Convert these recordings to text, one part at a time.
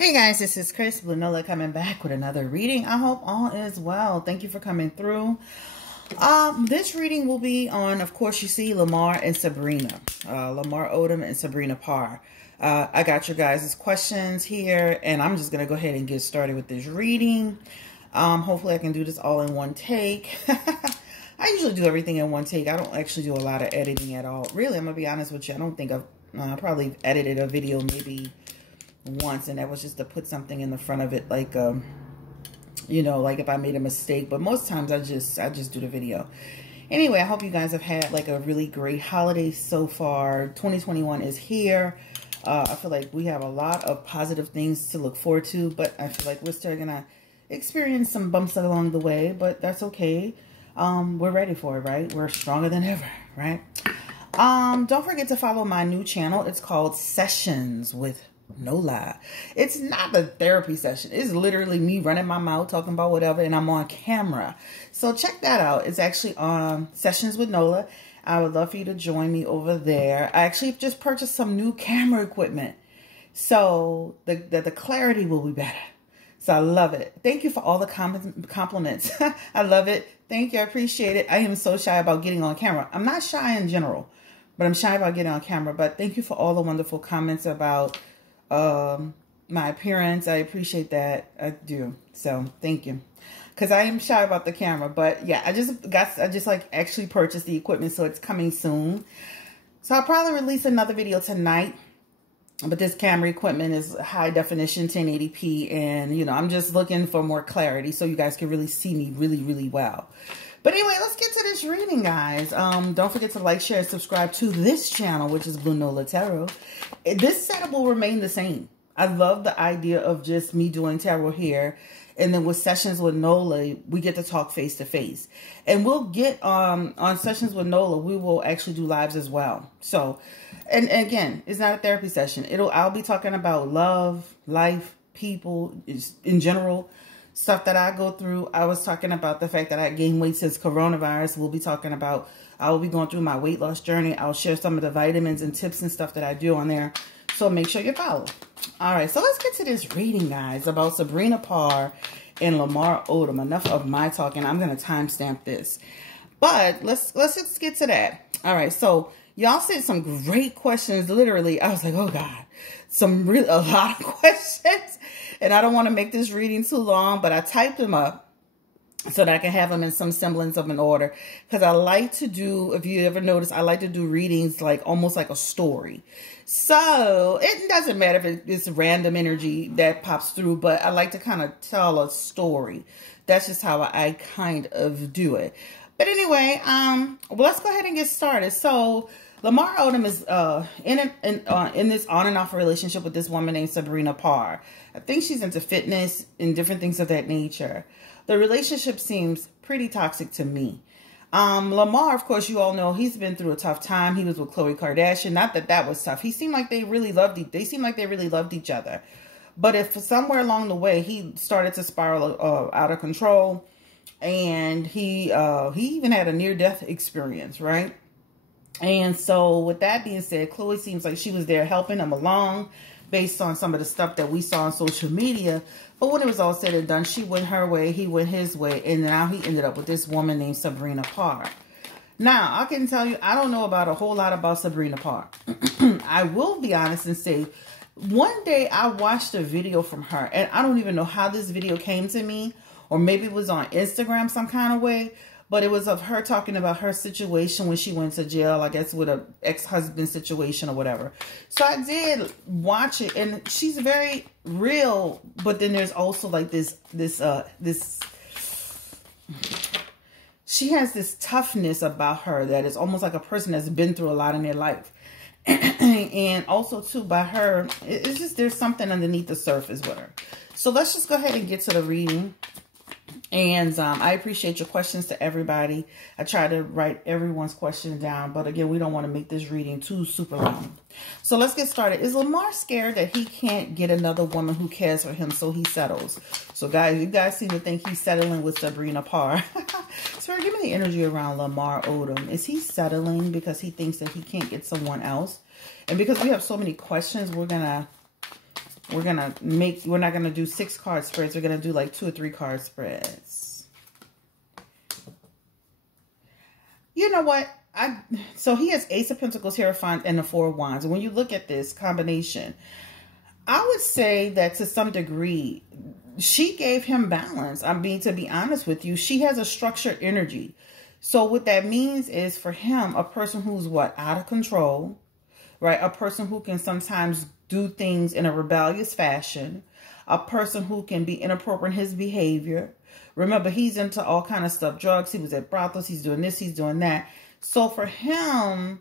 Hey guys, this is Chris Nola coming back with another reading. I hope all is well. Thank you for coming through. This reading will be on, of course, you see Lamar and Sabrina. Lamar Odom and Sabrina Parr. I got your guys' questions here, and I'm just going to go ahead and get started with this reading. Hopefully I can do this all in one take. I usually do everything in one take. I don't actually do a lot of editing at all. Really, I'm going to be honest with you. I don't think I've probably edited a video maybe once, and that was just to put something in the front of it, like you know, like if I made a mistake. But most times I just do the video. Anyway, I hope you guys have had like a really great holiday so far. 2021 is here. I feel like we have a lot of positive things to look forward to, but I feel like we're still gonna experience some bumps along the way, but that's okay. We're ready for it, right? We're stronger than ever, right? Don't forget to follow my new channel. It's called Sessions with Nola. It's not a therapy session. It's literally me running my mouth, talking about whatever, and I'm on camera. So check that out. It's actually on Sessions with Nola. I would love for you to join me over there. I actually just purchased some new camera equipment, so the clarity will be better. So I love it. Thank you for all the compliments. I love it. Thank you. I appreciate it. I am so shy about getting on camera. I'm not shy in general, but I'm shy about getting on camera. But thank you for all the wonderful comments about my appearance. I appreciate that. I do. So thank you. Because I am shy about the camera. But yeah, I just like actually purchased the equipment, so it's coming soon. So I'll probably release another video tonight. But this camera equipment is high definition 1080p, and you know, I'm just looking for more clarity so you guys can really see me really well. But anyway, let's get to this reading, guys. Don't forget to like, share, and subscribe to this channel, which is Blue Nola Tarot. This setup will remain the same. I love the idea of just me doing tarot here. And then with Sessions with Nola, we get to talk face to face. And we'll get on Sessions with Nola, we will actually do lives as well. So, and again, it's not a therapy session. I'll be talking about love, life, people, in general. Stuff that I go through. I was talking about the fact that I gained weight since coronavirus. I will be going through my weight loss journey. I'll share some of the vitamins and tips and stuff that I do on there. So make sure you follow. All right, so let's get to this reading, guys, about Sabrina Parr and Lamar Odom. Enough of my talking. I'm going to timestamp this. But let's just get to that. All right, so y'all said some great questions. Literally, I was like, oh, God. A lot of questions. And I don't want to make this reading too long, but I typed them up so that I can have them in some semblance of an order. Because I like to do, if you ever notice, I like to do readings like almost like a story. So it doesn't matter if it's random energy that pops through, but I like to kind of tell a story. That's just how I kind of do it. But anyway, well, let's go ahead and get started. So Lamar Odom is in this on and off relationship with this woman named Sabrina Parr. I think she's into fitness and different things of that nature. The relationship seems pretty toxic to me. Lamar, of course, you all know he's been through a tough time. He was with Khloe Kardashian. Not that that was tough. He seemed like they really loved each other. But if somewhere along the way he started to spiral out of control, and he even had a near-death experience, right? And so with that being said, Khloe seems like she was there helping him along based on some of the stuff that we saw on social media. But when it was all said and done, she went her way, he went his way, and now he ended up with this woman named Sabrina Parr. Now, I can tell you, I don't know about a whole lot about Sabrina Parr. I will be honest and say, one day I watched a video from her, and I don't even know how this video came to me, or maybe it was on Instagram some kind of way. But it was of her talking about her situation when she went to jail, I guess with an ex-husband situation or whatever. So I did watch it, and she's very real. But then there's also like this, she has this toughness about her that is almost like a person that's been through a lot in their life. And also too, by her, it's just, there's something underneath the surface with her. So let's just go ahead and get to the reading. And I appreciate your questions to everybody. I try to write everyone's question down. But again, we don't want to make this reading too super long. So let's get started. Is Lamar scared that he can't get another woman who cares for him, so he settles? So guys, you guys seem to think he's settling with Sabrina Parr. So give me the energy around Lamar Odom. Is he settling because he thinks that he can't get someone else? And because we have so many questions, we're going to we're not going to do 6 card spreads. We're going to do like 2 or 3 card spreads. You know what? So he has Ace of Pentacles, Hierophant, and the 4 of Wands. And when you look at this combination, I would say that to some degree, she gave him balance. To be honest with you, she has a structured energy. So what that means is for him, a person who's what? Out of control, right? A person who can sometimes do things in a rebellious fashion. A person who can be inappropriate in his behavior. Remember, he's into all kind of stuff. Drugs. He was at brothels. He's doing this. He's doing that. So for him,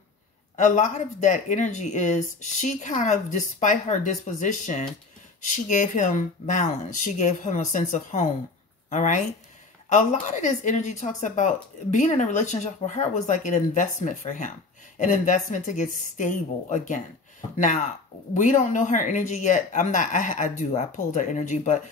a lot of that energy is she kind of, despite her disposition, she gave him balance. She gave him a sense of home. All right. A lot of this energy talks about being in a relationship with her was like an investment for him. An investment to get stable again. Now, we don't know her energy yet. I pulled her energy, but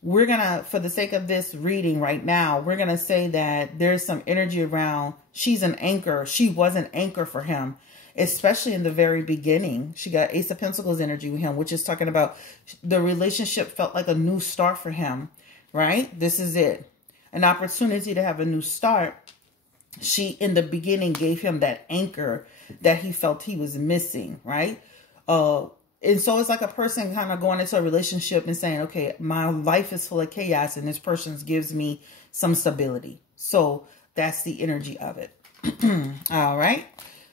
we're going to, for the sake of this reading right now, we're going to say that there's some energy around. She's an anchor. She was an anchor for him, especially in the very beginning. She got Ace of Pentacles energy with him, which is talking about the relationship felt like a new start for him, right? This is it. An opportunity to have a new start. She, in the beginning, gave him that anchor that he felt he was missing, right? And so it's like a person kind of going into a relationship and saying, okay, my life is full of chaos and this person gives me some stability. So that's the energy of it. All right.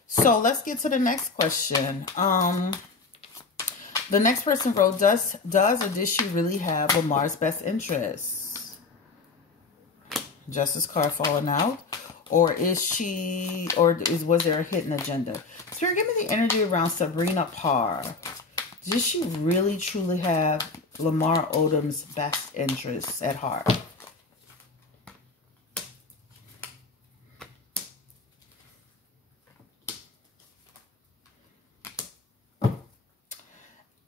So let's get to the next question. The next person wrote, does or did she really have Lamar's best interests? Justice card falling out. Or was there a hidden agenda? Spirit, give me the energy around Sabrina Parr. Did she really truly have Lamar Odom's best interests at heart?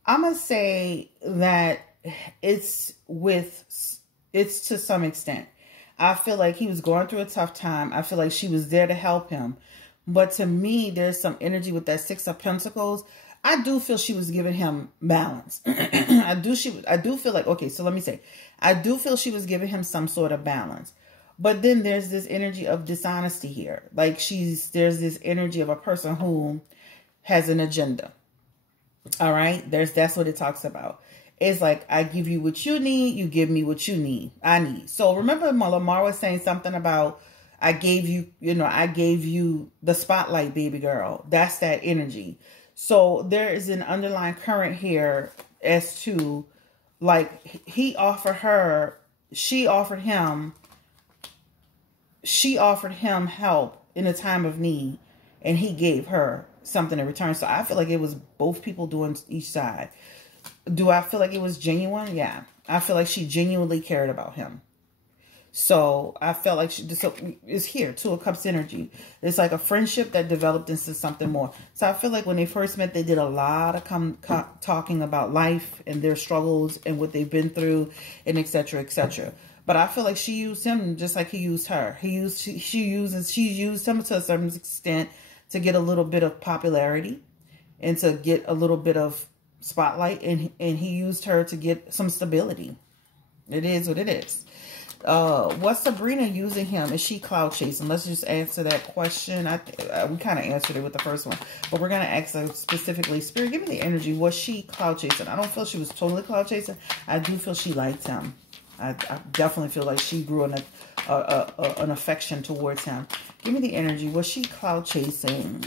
I'm going to say that it's to some extent. I feel like he was going through a tough time. I feel like she was there to help him. But to me, there's some energy with that 6 of Pentacles. I do feel she was giving him balance. I do feel like, okay, so let me say, I do feel she was giving him some sort of balance. But then there's this energy of dishonesty here. Like there's this energy of a person who has an agenda. All right. That's what it talks about. It's like, I give you what you need. You give me what you need. I need. So remember Lamar was saying something about, I gave you the spotlight, baby girl. That's that energy. So there is an underlying current here as to, like, he offered her, she offered him help in a time of need, and he gave her something in return. So I feel like it was both people doing each side. Do I feel like it was genuine? Yeah. I feel like she genuinely cared about him. So I felt like it's here, 2 of Cups energy. It's like a friendship that developed into something more. So I feel like when they first met, they did a lot of talking about life and their struggles and what they've been through and et cetera, et cetera. But I feel like she used him just like he used her. She used him to a certain extent to get a little bit of popularity and to get a little bit of spotlight, and he used her to get some stability. It is what it is. What's Sabrina using him? Is she cloud chasing? Let's just answer that question. We kind of answered it with the first one, but we're going to ask specifically, Spirit, give me the energy. Was she cloud chasing? I don't feel she was totally cloud chasing. I do feel she liked him. I definitely feel like she grew an affection towards him. Give me the energy. Was she cloud chasing?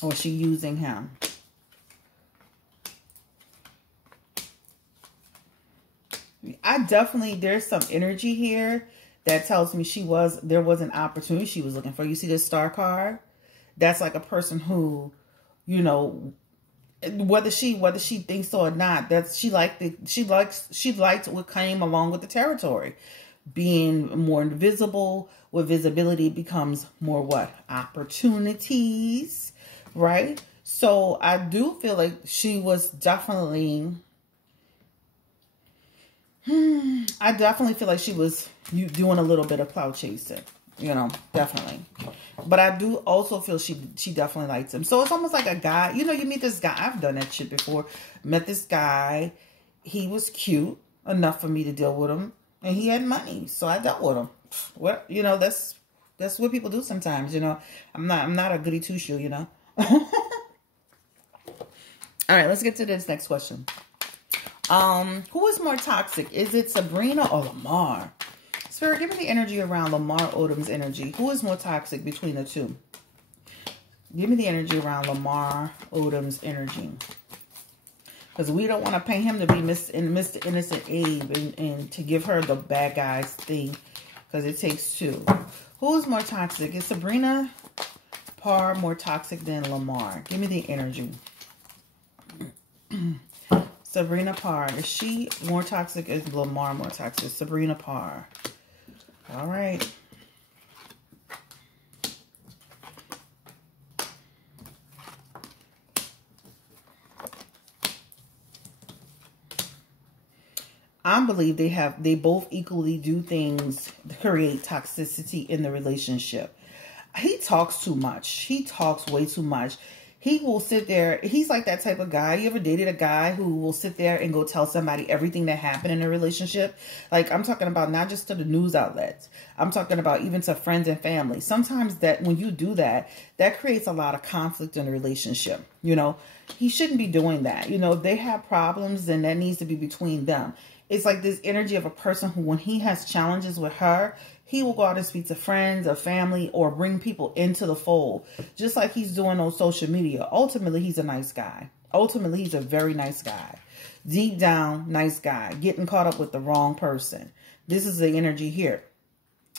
Or was she using him? There's some energy here that tells me there was an opportunity she was looking for. You see this star card? That's like a person who, you know, whether she thinks so or not, that she liked what came along with the territory. Being more invisible, with visibility becomes more what? Opportunities, right? So I do feel like she was definitely... I definitely feel like she was doing a little bit of cloud chasing, you know, definitely. But I do also feel she definitely likes him. So it's almost like a guy, you know, you meet this guy. I've done that shit before. Met this guy he was cute enough for me to deal with him, and he had money, so I dealt with him. Well, you know, that's what people do sometimes, you know. I'm not a goody two-shoe, you know. All right, let's get to this next question. Who is more toxic? Is it Sabrina or Lamar? Spirit, give me the energy around Lamar Odom's energy. Who is more toxic between the two? Give me the energy around Lamar Odom's energy. Because we don't want to paint him to be Mr. Innocent Abe and to give her the bad guys thing. Because it takes two. Who is more toxic? Is Sabrina Parr more toxic than Lamar? Give me the energy. Sabrina Parr. Is she more toxic? Is Lamar more toxic? Sabrina Parr. All right. I believe they both equally do things to create toxicity in the relationship. He talks too much. He talks way too much. He will sit there. He's like that type of guy. You ever dated a guy who will sit there and go tell somebody everything that happened in a relationship? Like, I'm talking about not just to the news outlets. I'm talking about even to friends and family. Sometimes that when you do that, that creates a lot of conflict in a relationship. You know, he shouldn't be doing that. You know, if they have problems, then that needs to be between them. It's like this energy of a person who, when he has challenges with her, he will go out and speak to friends or family or bring people into the fold, just like he's doing on social media. Ultimately, he's a nice guy. Ultimately, he's a very nice guy. Deep down, nice guy. Getting caught up with the wrong person. This is the energy here.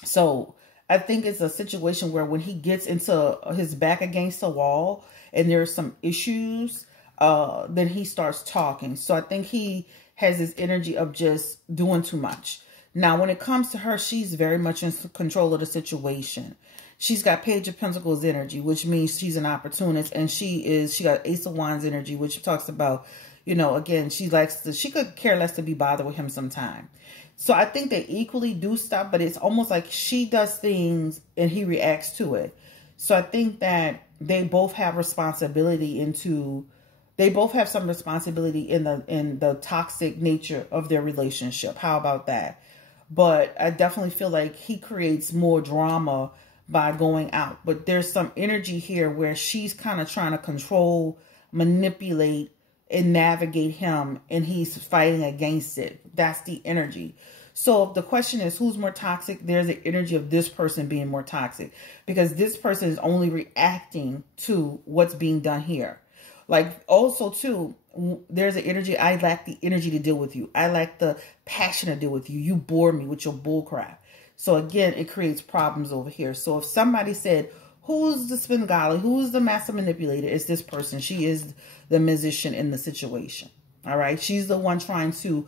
So I think it's a situation where when he gets into his back against the wall and there's some issues, then he starts talking. So I think he has this energy of just doing too much. Now, when it comes to her, she's very much in control of the situation. She's got Page of Pentacles energy, which means she's an opportunist. And she got Ace of Wands energy, which talks about, you know, again, she could care less to be bothered with him sometime. So I think they equally do stuff, but it's almost like she does things and he reacts to it. So I think that they both have responsibility they both have some responsibility in the toxic nature of their relationship. How about that? But I definitely feel like he creates more drama by going out. But there's some energy here where she's kind of trying to control, manipulate, and navigate him. And he's fighting against it. That's the energy. So if the question is who's more toxic, there's the energy of this person being more toxic. Because this person is only reacting to what's being done here. Like, also, too, there's an energy. I lack the energy to deal with you. I lack the passion to deal with you. You bore me with your bull crap. So, again, it creates problems over here. So, if somebody said, who's the Svengali? Who's the master manipulator? It's this person. She is the musician in the situation. All right? She's the one trying to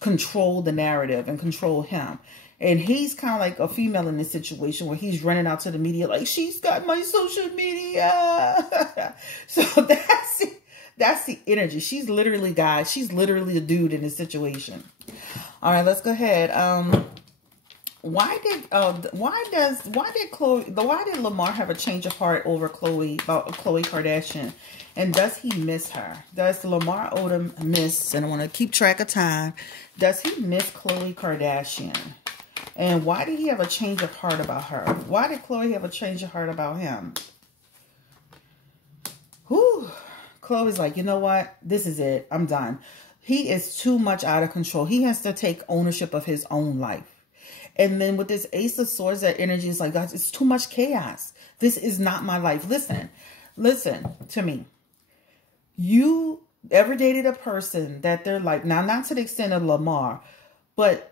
control the narrative and control him. And he's kind of like a female in this situation where he's running out to the media like, she's got my social media. So that's the energy. She's literally, guys, she's literally a dude in this situation. All right, let's go ahead. Why did Lamar have a change of heart over Khloe Kardashian? And does he miss her? Does Lamar Odom miss, and I want to keep track of time, does he miss Khloe Kardashian? And why did he have a change of heart about her? Why did Khloe have a change of heart about him? Whew. Khloe's like, you know what? This is it. I'm done. He is too much out of control. He has to take ownership of his own life. And then with this Ace of Swords, that energy is like, guys, it's too much chaos. This is not my life. Listen to me. You ever dated a person that they're like, now not to the extent of Lamar, but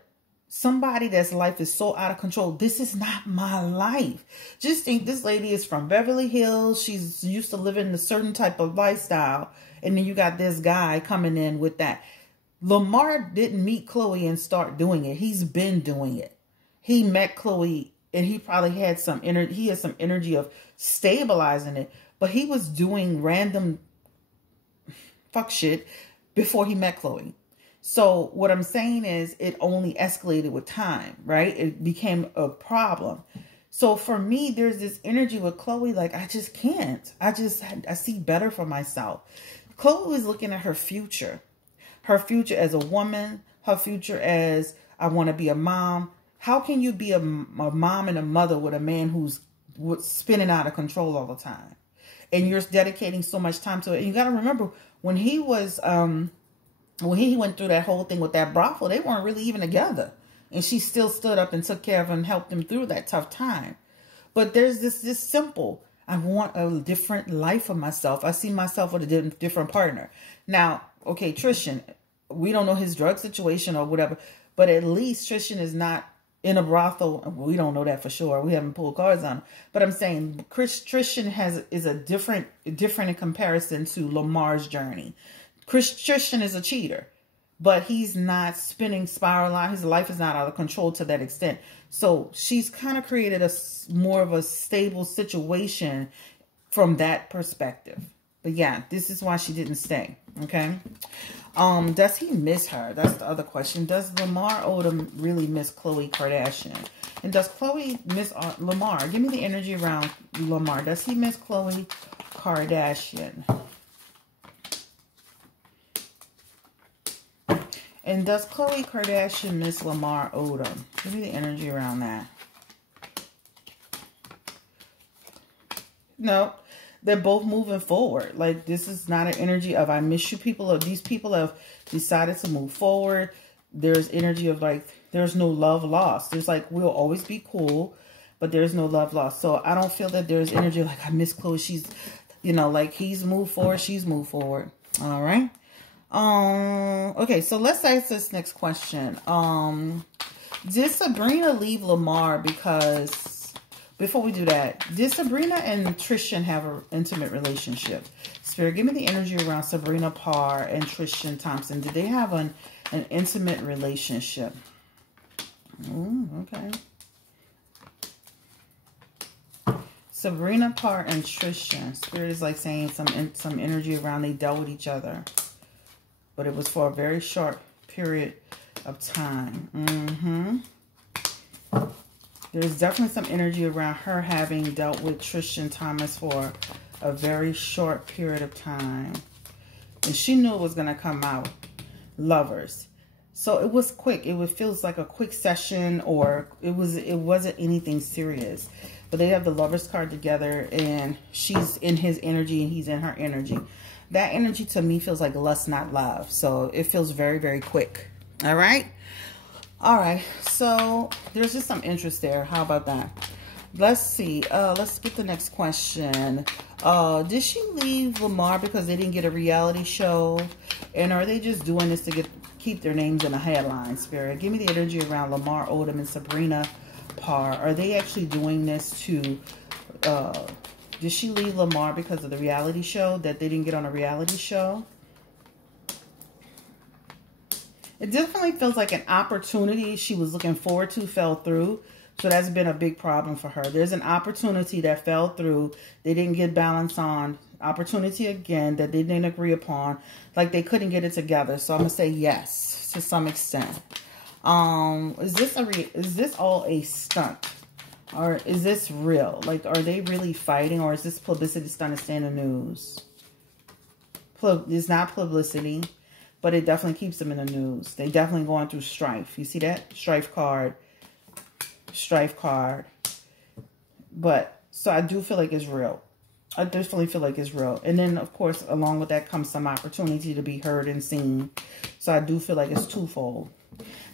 somebody that's life is so out of control. This is not my life. Just think this lady is from Beverly Hills. She's used to living a certain type of lifestyle. And then you got this guy coming in with that. Lamar didn't meet Khloe and start doing it. He's been doing it. He met Khloe and he probably had some energy. He had some energy of stabilizing it. But he was doing random fuck shit before he met Khloe. So what I'm saying is it only escalated with time, right? It became a problem. So for me, there's this energy with Khloe, like, I just can't. I see better for myself. Khloe is looking at her future. her future as a woman, her future as I want to be a mom. How can you be a mom and a mother with a man who's spinning out of control all the time? And you're dedicating so much time to it. And you got to remember, when he was, when he went through that whole thing with that brothel, they weren't really even together. And she still stood up and took care of him, helped him through that tough time. But there's this simple, I want a different life for myself. I see myself with a different partner. Now, okay, Tristan, we don't know his drug situation or whatever, but at least Tristan is not in a brothel. We don't know that for sure. We haven't pulled cards on him. But I'm saying Tristan is a different in comparison to Lamar's journey. Tristan is a cheater, but he's not spinning spiral out. His life is not out of control to that extent. So she's kind of created more of a stable situation from that perspective. But yeah, this is why she didn't stay. Okay. Does he miss her? That's the other question. Does Lamar Odom really miss Khloe Kardashian? And does Khloe miss Lamar? Give me the energy around Lamar. Does he miss Khloe Kardashian? And does Khloe Kardashian miss Lamar Odom? Give me the energy around that. No, they're both moving forward. Like, this is not an energy of I miss you people. Or these people have decided to move forward. There's energy of like, there's no love lost. There's like, we'll always be cool, but there's no love lost. So I don't feel that there's energy like I miss Khloe. She's, you know, like he's moved forward. She's moved forward. All right. Okay, so let's ask this next question. Did Sabrina leave Lamar because, before we do that, did Sabrina and Tristan have an intimate relationship? Spirit, give me the energy around Sabrina Parr and Tristan Thompson. Did they have an intimate relationship? Ooh, okay. Sabrina Parr and Tristan. Spirit is like saying some energy around they dealt with each other. But it was for a very short period of time. There's definitely some energy around her having dealt with Tristan Thomas for a very short period of time. And she knew it was going to come out. Lovers. So it was quick. It feels like a quick session, or it wasn't anything serious. But they have the Lovers card together, and she's in his energy and he's in her energy. That energy to me feels like lust, not love. So it feels very, very quick. All right. All right. So there's just some interest there. How about that? Let's see. Let's get the next question. Did she leave Lamar because they didn't get a reality show? And are they just doing this to keep their names in a headline? Spirit, give me the energy around Lamar Odom and Sabrina Parr. Are they actually doing this to... did she leave Lamar because of the reality show, that they didn't get on a reality show? It definitely feels like an opportunity she was looking forward to fell through. So that's been a big problem for her. There's an opportunity that fell through. They didn't get balance on. Opportunity again that they didn't agree upon. Like they couldn't get it together. So I'm going to say yes to some extent. Is this all a stunt? Or is this real? Like, are they really fighting? Or is this publicity stunt to stay in the news? It's not publicity, but it definitely keeps them in the news. They definitely going through strife. You see that? Strife card. Strife card. But, so I do feel like it's real. I definitely feel like it's real. And then, of course, along with that comes some opportunity to be heard and seen. So I do feel like it's twofold.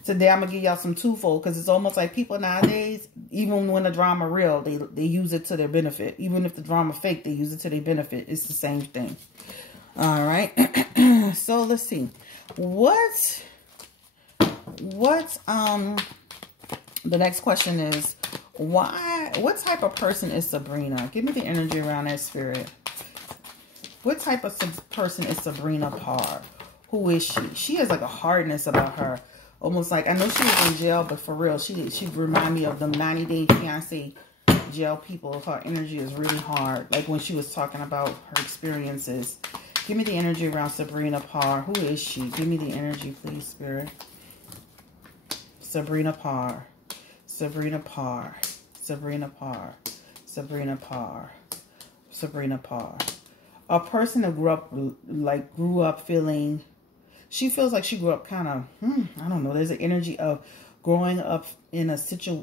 Today, I'm going to give y'all some twofold, because it's almost like people nowadays, even when the drama real, they use it to their benefit. Even if the drama fake, they use it to their benefit. It's the same thing. All right. So let's see. The next question is, what type of person is Sabrina? Give me the energy around that, Spirit. What type of person is Sabrina Parr? Who is she? She has like a hardness about her. Almost like, I know she was in jail, but for real, she remind me of the 90 Day Fiancé jail people. Her energy is really hard. Like when she was talking about her experiences. Give me the energy around Sabrina Parr. Who is she? Give me the energy, please, Spirit. Sabrina Parr. Sabrina Parr. Sabrina Parr. Sabrina Parr. Sabrina Parr. A person who grew up feeling... she feels like she grew up kind of, I don't know. There's an energy of growing up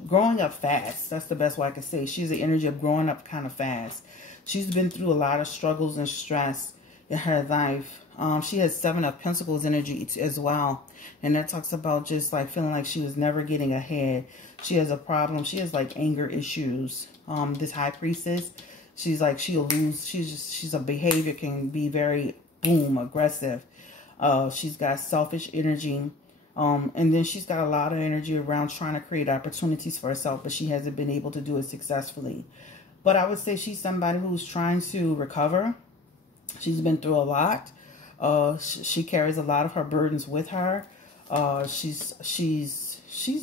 growing up fast. That's the best way I can say. She's the energy of growing up kind of fast. She's been through a lot of struggles and stress in her life. She has 7 of Pentacles energy as well. And that talks about just like feeling like she was never getting ahead. She has a problem. She has like anger issues. This High Priestess, she's like, she'll lose. She's a behavior can be very, boom, aggressive. She's got selfish energy. And then she's got a lot of energy around trying to create opportunities for herself, but she hasn't been able to do it successfully. But I would say she's somebody who's trying to recover. She's been through a lot. She carries a lot of her burdens with her. She's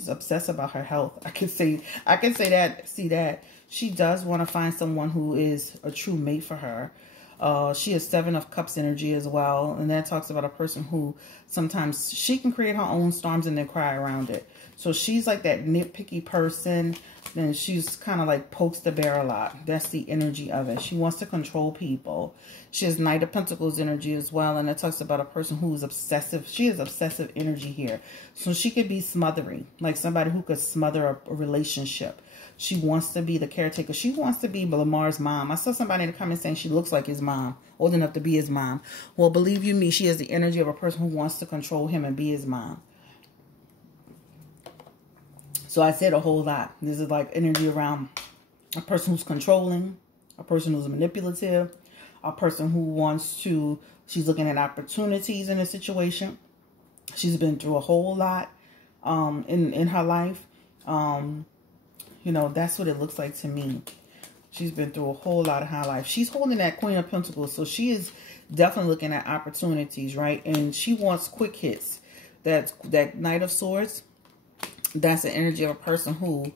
obsessed about her health. I can say that, see that. She does want to find someone who is a true mate for her. She has 7 of Cups energy as well. And that talks about a person who sometimes she can create her own storms and then cry around it. So she's like that nitpicky person. Then she's kind of like pokes the bear a lot. That's the energy of it. She wants to control people. She has Knight of Pentacles energy as well. And it talks about a person who is obsessive. She has obsessive energy here. So she could be smothering. Like somebody who could smother a relationship. She wants to be the caretaker. She wants to be Lamar's mom. I saw somebody in the comments saying she looks like his mom. Old enough to be his mom. Well, believe you me, she has the energy of a person who wants to control him and be his mom. So I said a whole lot. This is like energy around a person who's controlling, a person who's manipulative, a person who wants to, she's looking at opportunities in a situation. She's been through a whole lot in her life. You know, that's what it looks like to me. She's been through a whole lot in her life. She's holding that Queen of Pentacles. So she is definitely looking at opportunities, right? And she wants quick hits. That Knight of Swords, that's the energy of a person who,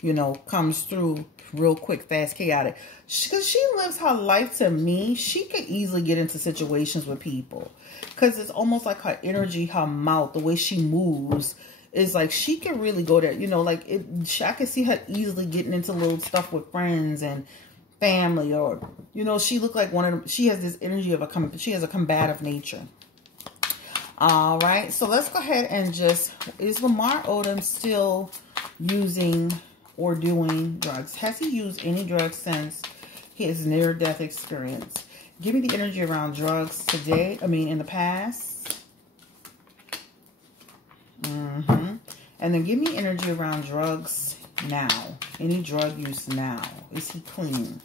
you know, comes through real quick, fast, chaotic. Because she lives her life, to me, she could easily get into situations with people. Because it's almost like her energy, her mouth, the way she moves, is like she can really go there. You know, like I can see her easily getting into little stuff with friends and family. Or, you know, she look like one of them. She has this energy of she has a combative nature. All right, so let's go ahead and just, is Lamar Odom still using or doing drugs? Has he used any drugs since his near-death experience? Give me the energy around drugs today, in the past. And then give me energy around drugs now. Any drug use now. Is he clean?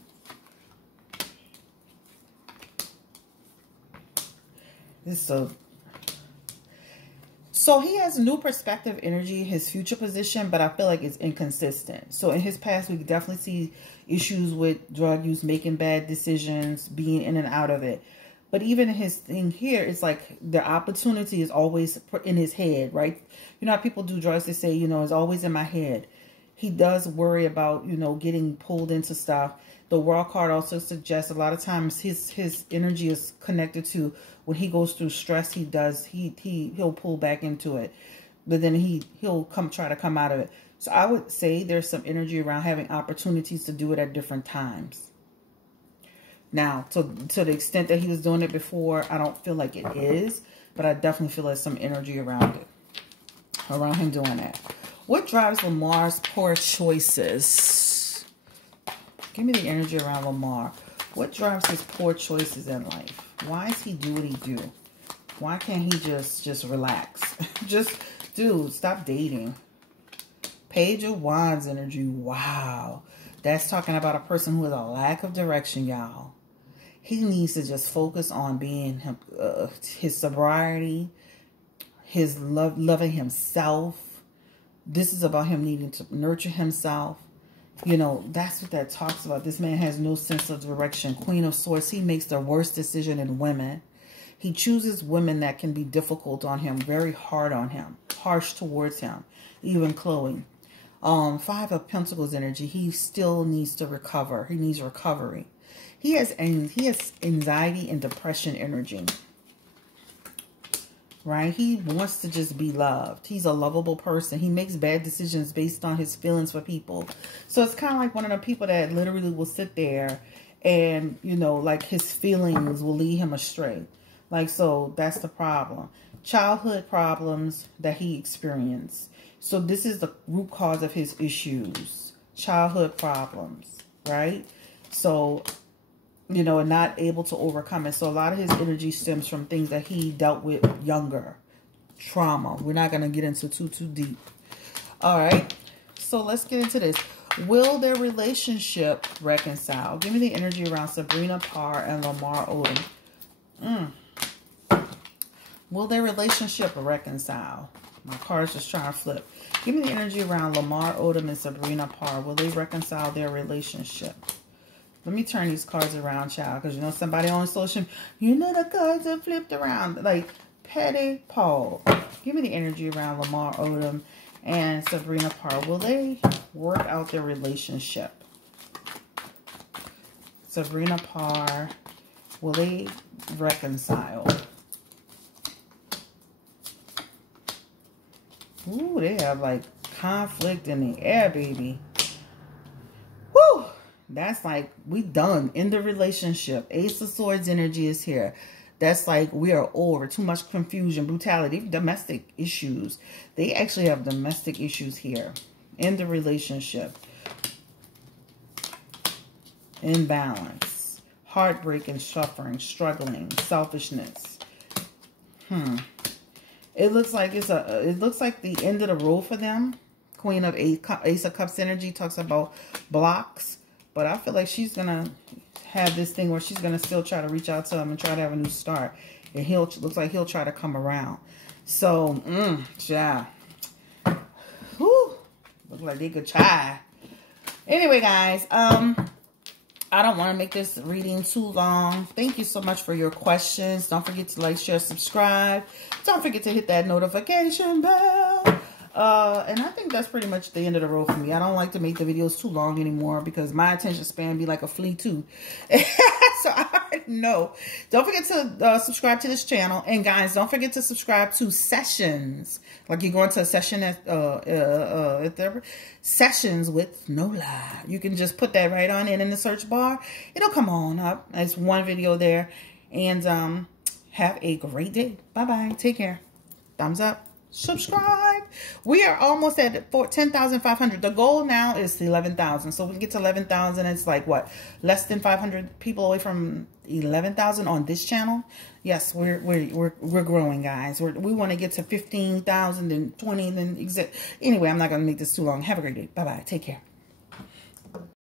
So he has new perspective energy, his future position, but I feel like it's inconsistent. So in his past, we could definitely see issues with drug use, making bad decisions, being in and out of it. But even in his thing here, it's like the opportunity is always in his head, right? You know how people do drugs, they say, you know, it's always in my head. He does worry about, you know, getting pulled into stuff. The World card also suggests a lot of times his energy is connected to when he goes through stress. He'll pull back into it, but then he'll try to come out of it. So I would say there's some energy around having opportunities to do it at different times. Now, to the extent that he was doing it before, I don't feel like it is, but I definitely feel there's some energy around it, around him doing that. What drives Lamar's poor choices? Give me the energy around Lamar. What drives his poor choices in life? Why does he do what he do? Why can't he just relax? Dude, stop dating. Page of Wands energy. Wow. That's talking about a person who has a lack of direction, y'all. He needs to just focus on being his sobriety, his loving himself. This is about him needing to nurture himself. You know, that's what that talks about. This man has no sense of direction. Queen of Swords, he makes the worst decision in women. He chooses women that can be difficult on him, very hard on him, harsh towards him. Even Chloe. 5 of Pentacles energy, he still needs to recover. He needs recovery. He has anxiety and depression energy. Right? He wants to just be loved. He's a lovable person. He makes bad decisions based on his feelings for people. So it's kind of like one of the people that literally will sit there and, you know, like his feelings will lead him astray. Like, so that's the problem. childhood problems that he experienced. So this is the root cause of his issues. Childhood problems, right? So, you know, not able to overcome it. So a lot of his energy stems from things that he dealt with younger. Trauma. We're not going to get into too deep. All right. So let's get into this. Will their relationship reconcile? Give me the energy around Sabrina Parr and Lamar Odom. Will their relationship reconcile? My card's just trying to flip. Give me the energy around Lamar Odom and Sabrina Parr. Will they reconcile their relationship? Let me turn these cards around, child. Because you know somebody on social, you know the cards are flipped around. Like Petty Paul. Give me the energy around Lamar Odom and Sabrina Parr. Will they work out their relationship? Sabrina Parr. Will they reconcile? Ooh, they have like conflict in the air, baby. Woo! That's like, we done in the relationship. Ace of Swords energy is here. That's like, we are over. Too much confusion, brutality, domestic issues. They actually have domestic issues here in the relationship. Imbalance. Heartbreak and suffering, struggling, selfishness. It looks like it looks like the end of the road for them. Queen of Ace of Cups energy talks about blocks. But I feel like she's going to have this thing where she's going to still try to reach out to him and try to have a new start. And looks like he'll try to come around. So, yeah. Whew. Looks like they could try. Anyway, guys, I don't want to make this reading too long. Thank you so much for your questions. Don't forget to like, share, subscribe. Don't forget to hit that notification bell. And I think that's pretty much the end of the road for me. I don't like to make the videos too long anymore because my attention span be like a flea too. So I already know. Don't forget to subscribe to this channel. And guys, don't forget to subscribe to Sessions. Like you're going to a session at Sessions with Nola. You can just put that right on in the search bar. It'll come on up. There's one video there. And have a great day. Bye-bye. Take care. Thumbs up. Subscribe. We are almost at 10,500. The goal now is 11,000. So we can get to 11,000. It's like what? Less than 500 people away from 11,000 on this channel. Yes, we're growing, guys. We want to get to 15,000 and 20 and then anyway, I'm not going to make this too long. Have a great day. Bye-bye. Take care.